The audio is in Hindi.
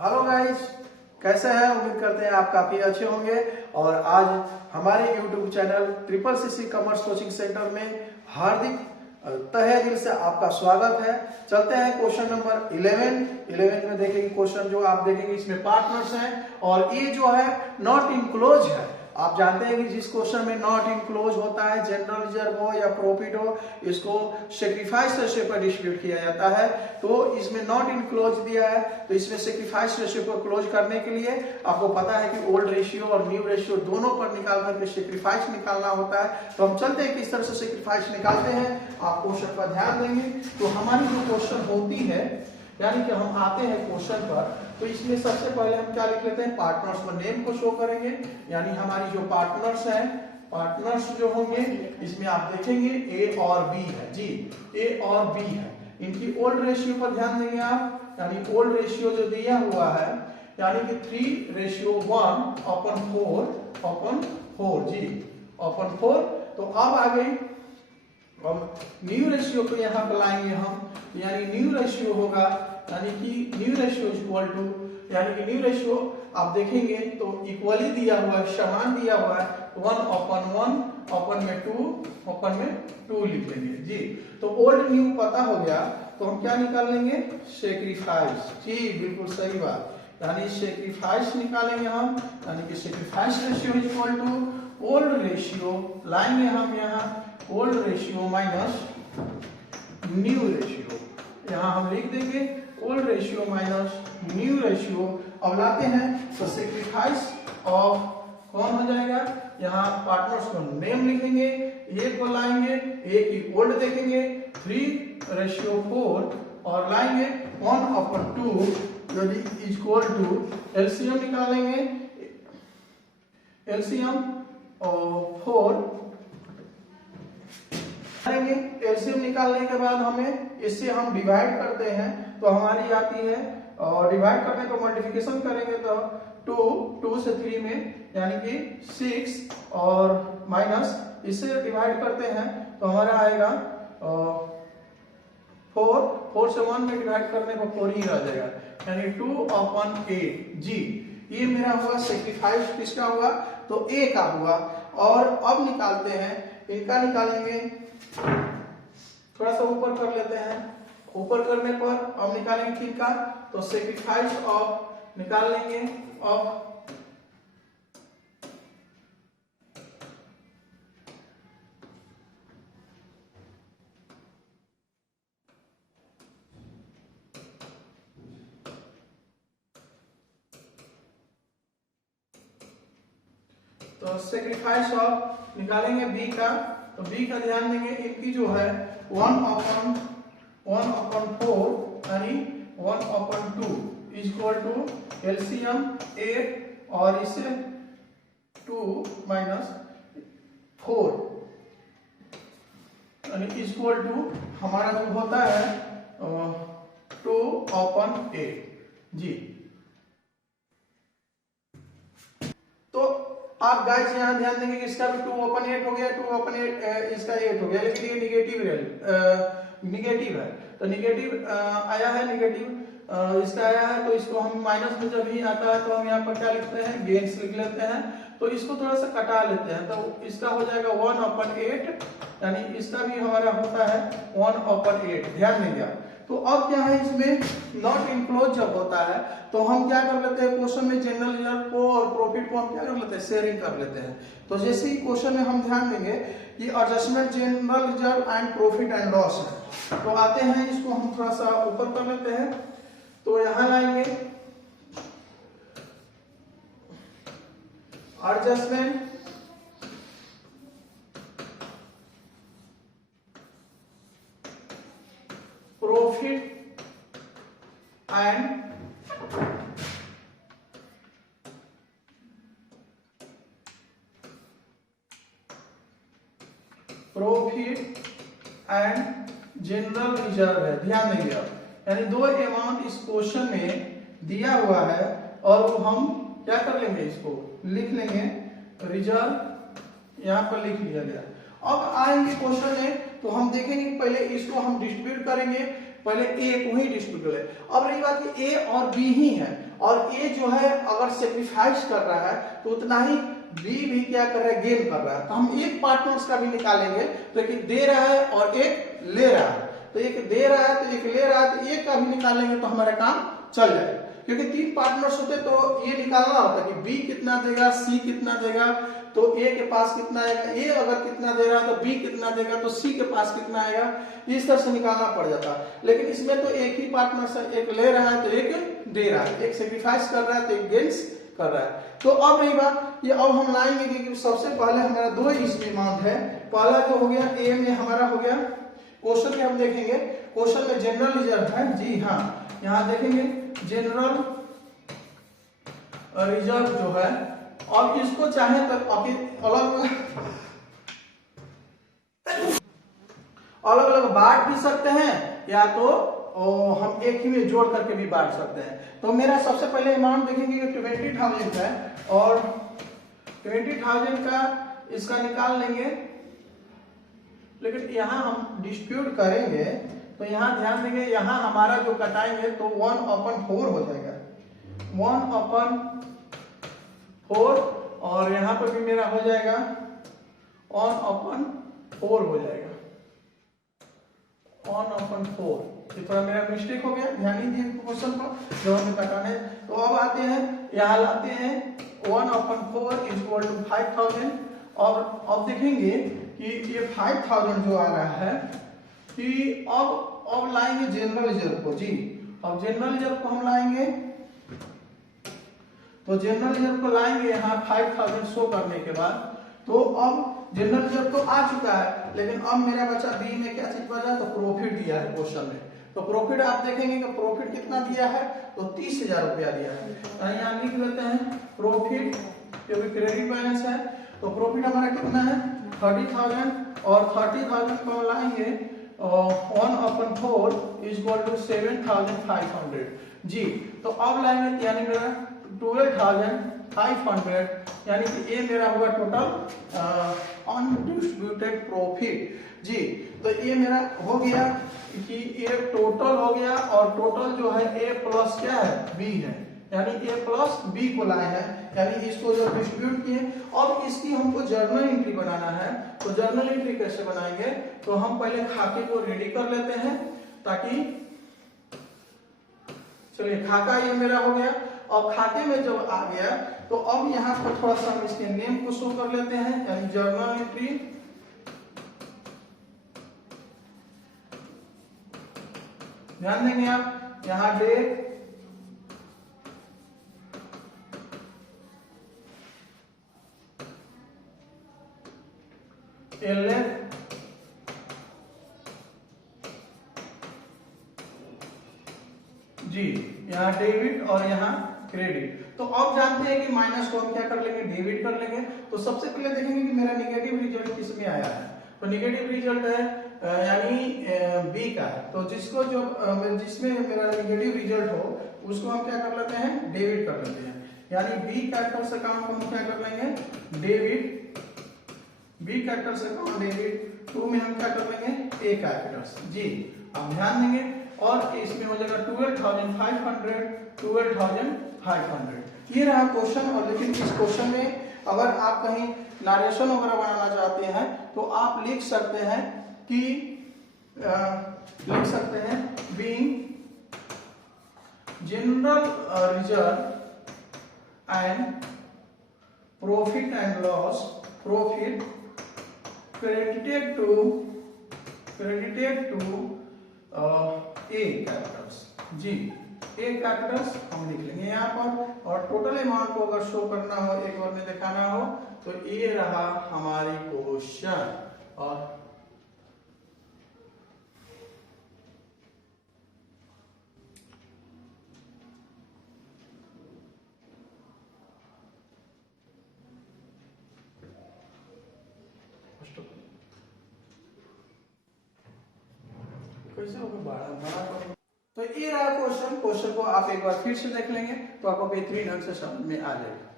हेलो गाइस, कैसे हैं? उम्मीद करते हैं आप काफी अच्छे होंगे। और आज हमारे YouTube channel triple CC commerce coaching centre में हार्दिक तहे दिल से आपका स्वागत है। चलते हैं क्वेश्चन नंबर 11 में देखेंगे। क्वेश्चन जो आप देखेंगे इसमें पार्टनर्स हैं और ये जो है नॉट इनक्लोज है। आप जानते हैं कि जिस क्वेश्चन में नॉट इनक्लोज होता है, जनरल रिजर्व हो या प्रॉफिट हो, इसको सेक्रीफाइस रेशियो पर डिस्ट्रीब्यूट किया जाता है। तो इसमें नॉट इनक्लोज दिया है, तो इसमें सेक्रीफाइस रेशियो को क्लोज करने के लिए आपको पता है कि ओल्ड रेशियो और न्यू रेशियो दोनों पर निकाल करके सेक्रीफाइस निकालना होता है। तो हम चलते हैं किस तरह से सेक्रीफाइस निकालते हैं। आप क्वेश्चन पर ध्यान देंगे तो हमारी जो क्वेश्चन होती है, यानी कि हम आते हैं क्वेश्चन पर, तो इसमें सबसे पहले हम क्या लिख लेते हैं, पार्टनर्स को नेम को शो करेंगे। यानी हमारी जो पार्टनर्स हैं, पार्टनर्स जो होंगे इसमें आप देखेंगे ए और बी है जी, ए और बी है। इनकी ओल्ड रेशियो पर ध्यान देंगे आप, यानी ओल्ड रेशियो जो दिया हुआ है यानी कि 3:1/4 जी, अपन 4। तो अब आ गई, अब न्यू रेशियो को यहाँ पर लाएंगे हम, यानी न्यू रेशियो होगा, यानी कि new ratio is equal to, यानी कि न्यू रेशियो आप देखेंगे तो इक्वली दिया हुआ है, समान दिया हुआ है, 1/1, अपन में 2 लिख लेंगे जी। तो ओल्ड न्यू पता हो गया, तो हम क्या निकाल लेंगे, सेक्रीफाइस जी, बिल्कुल सही बात, यानी सेक्रीफाइस निकालेंगे हम, यानी कि sacrifice ratio is equal to old ratio, लाएंगे हम यहाँ old ratio minus new ratio, यहाँ हम लिख देंगे old ratio minus new ratio. अब लाते हैं तो सेक्रीफाइस ऑफ कौन हो जाएगा, यहाँ पार्टनर्स को नेम लिखेंगे, ए को लाएंगे, ए की ओल्ड देखेंगे 3:4 और लाएंगे 1/2, यदि इज इक्वल टू एलसीएम निकालेंगे, एलसीएम और 4 एलसीएम निकालने के बाद हमें इससे हम डिवाइड करते हैं तो हमारी आती है, और डिवाइड करने को मल्टीप्लिकेशन करेंगे तो 2 से 3 में, यानी कि 6 और माइनस इससे डिवाइड करते हैं तो हमारा आएगा 4 से 1 में डिवाइड करने पर 4 ही रह जाएगा, यानी 2/8 जी। ये मेरा हुआ सेक्रीफाइस, किसका हुआ, तो ए का हुआ। और अब निकालते हैं, इनका निकालेंगे, थोड़ा सा ऊपर कर लेते हैं, ऊपर करने पर अब निकालेंगे किनका, तो सेक्रीफाइस ऑफ निकाल लेंगे ऑफ तो सेक्रीफाइस ऑफ निकालेंगे बी का, तो बी का ध्यान देंगे, इनकी जो है 1/4 यानी 1/2 इज इक्वल टू एलसीएम 8 और इससे 2 माइनस 4 यानी इज इक्वल टू हमारा जो होता है 2/8 जी। तो आप गाइस यहाँ ध्यान देंगे कि इसका भी 2/8 हो गया, 2/8 इसका 8 हो गया, लेकिन ये निगेटिव है, तो निगेटिव आया है, निगेटिव इसका आया है, तो इसको हम माइनस में जब ही आता है तो हम यहाँ पर क्या लिखते हैं, गेन्स लिख लेते हैं। तो इसको थोड़ा सा कटा लेते हैं, तो इसका हो जाएगा 1/8, यानी इसका भी हमारा होता है 1/8, ध्यान देंगे आप। तो अब क्या है, इसमें नॉट इनक्लोज जब होता है तो हम क्या कर लेते हैं, क्वेश्चन में जनरल रिजर्व को और प्रॉफिट को हम क्या कर लेते हैं, शेयरिंग कर लेते हैं। तो जैसे ही क्वेश्चन में हम ध्यान देंगे कि adjustment general reserve and profit and loss है, तो आते हैं, इसको हम थोड़ा सा ऊपर कर लेते हैं, तो यहां लाएंगे adjustment profit and general reserve है, ध्यान देंगे आप, यानी दो अमाउंट इस क्वेश्चन में दिया हुआ है और वो हम क्या कर लेंगे, इसको लिख लेंगे रिजर्व, यहाँ पर लिख लिया गया। अब आएंगे क्वेश्चन में तो हम देखेंगे पहले इसको हम डिस्ट्रीब्यूट करेंगे पहले ए को ही डिस्ट्रीब्यूट कर ले। अब रही बात कि ए और बी ही है, और ए जो है अगर सेक्रीफाइस कर रहा है तो उतना ही बी भी क्या कर रहा है, गेन कर रहा है। तो हम एक पार्टनर्स का भी निकालेंगे, तो एक दे रहा है और एक ले रहा है, तो एक दे रहा है तो एक ले रहा है, तो एक का भी निकालेंगे तो हमारा काम चल जाएगा। क्योंकि 3 पार्टनर्स होते तो ये निकालना होता कि बी कितना देगा, सी कितना देगा, तो ए के पास कितना आएगा, ए अगर कितना दे रहा है तो बी कितना देगा, तो सी के पास कितना आएगा, इस तरह से निकालना पड़ जाता। लेकिन इसमें तो एक ही पार्टनर से एक ले रहा है तो एक दे रहा है, एक सेक्रीफाइस कर रहा है तो एक गेन्स कर रहा है। तो अब रही बात ये, अब हम लाएंगे कि सबसे पहले हमारा 2 इसमें मान है। पहला जो हो गया ए में हमारा हो गया, क्वेश्चन में हम देखेंगे, क्वेश्चन में जनरल रिजर्व है, जी हाँ, यहाँ देखेंगे जनरल रिजर्व जो है, और इसको चाहे तो अलग अलग बांट भी सकते हैं, या तो हम एक ही में जोड़ करके भी बांट सकते हैं। तो मेरा सबसे पहले अमाउंट देखेंगे कि 20,000 है, और 20,000 का इसका निकाल लेंगे। लेकिन यहाँ हम डिस्ट्रीब्यूट करेंगे तो यहाँ ध्यान देंगे, यहाँ हमारा जो कटाएंगे तो 1/4 हो जाएगा, 1/4, और यहाँ पर भी मेरा हो जाएगा 1/4 हो जाएगा, 1/4। ये थोड़ा मेरा मिस्टेक हो गया, ध्यान नहीं दिए क्वेश्चन को जब हमें कटाने। तो अब आते हैं, यहाँ लाते हैं 1/4 = 5,000, और अब देखेंगे कि ये 5,000 जो आ रहा है कि अब लाएंगे जनरल रिजर्व को, जी। अब जनरल रिजर्व को हम लाएंगे, तो जनरल रिजर्व को लाएंगे यहाँ 5,000 शो करने के बाद। तो अब जनरल रिजर्व तो आ चुका है, लेकिन अब मेरा बचा बी में क्या चीज बचा, तो प्रॉफिट दिया है क्वेश्चन में। तो प्रॉफिट आप देखेंगे कि प्रॉफिट कितना दिया है, तो 30,000 रुपया दिया है। तो यहाँ लिख लेते हैं प्रॉफिट, क्योंकि क्रेडिट बैलेंस है, तो प्रॉफिट हमारा कितना है 30,000, और 30,000 को लाएंगे 1/4 = 7,500, जी। तो अब लाएंगे यानी मेरा 12,500, यानी कि ये मेरा होगा टोटल अनडिस्ट्रीब्यूटेड प्रॉफिट, जी। तो ये मेरा हो गया कि ये टोटल हो गया, और टोटल जो है ए प्लस क्या है, बी है, यानी ए प्लस बी को लाए हैं, यानी इसको जो डिस्ट्रीब्यूट किए। अब इसकी हमको जर्नल एंट्री बनाना है, तो जर्नल एंट्री कैसे बनाएंगे, तो हम पहले खाते को रेडी कर लेते हैं, ताकि चलिए खाका ये मेरा हो गया। अब खाते में जब आ गया तो अब यहाँ पर थोड़ा सा हम इसके नेम को शो कर लेते हैं, यानी जर्नल एंट्री, ध्यान देंगे आप, यहाँ डेट, एलएफ, जी, यहाँ डेबिट और यहाँ क्रेडिट। तो अब जानते हैं कि माइनस को हम क्या कर लेंगे, डेबिट कर लेंगे। तो सबसे पहले देखेंगे कि मेरा निगेटिव रिजल्ट किस में आया है, तो निगेटिव रिजल्ट है यानी बी का है। तो जिसको जो जिसमें मेरा निगेटिव रिजल्ट हो उसको हम क्या कर लेते हैं, डेबिट कर लेते हैं, यानी बी कैपिटल अकाउंट को हम क्या कर लेंगे, debit, B capital account debit, 2 में हम क्या कर लेंगे, ए कैपिटल, जी। अब ध्यान देंगे, और इसमें हो जाएगा 12,500, 12,500। ये रहा क्वेश्चन। और लेकिन इस क्वेश्चन में अगर आप कहीं नारेशन वगैरह बनाना चाहते हैं तो आप लिख सकते हैं कि लिख सकते हैं being general reserve and profit and loss, profit credited to A capitals, जी, ए कैपिटल्स हम लिख लेंगे यहाँ पर। और टोटल अमाउंट को अगर शो करना हो, एक बार में दिखाना हो, तो ये रहा हमारी क्वेश्चन। और कैसे होगा, बड़ा। तो ये रहा क्वेश्चन। क्वेश्चन को आप एक बार फिर से देख लेंगे तो आपको बेहतरीन ढंग से समझ में आ जाएगा।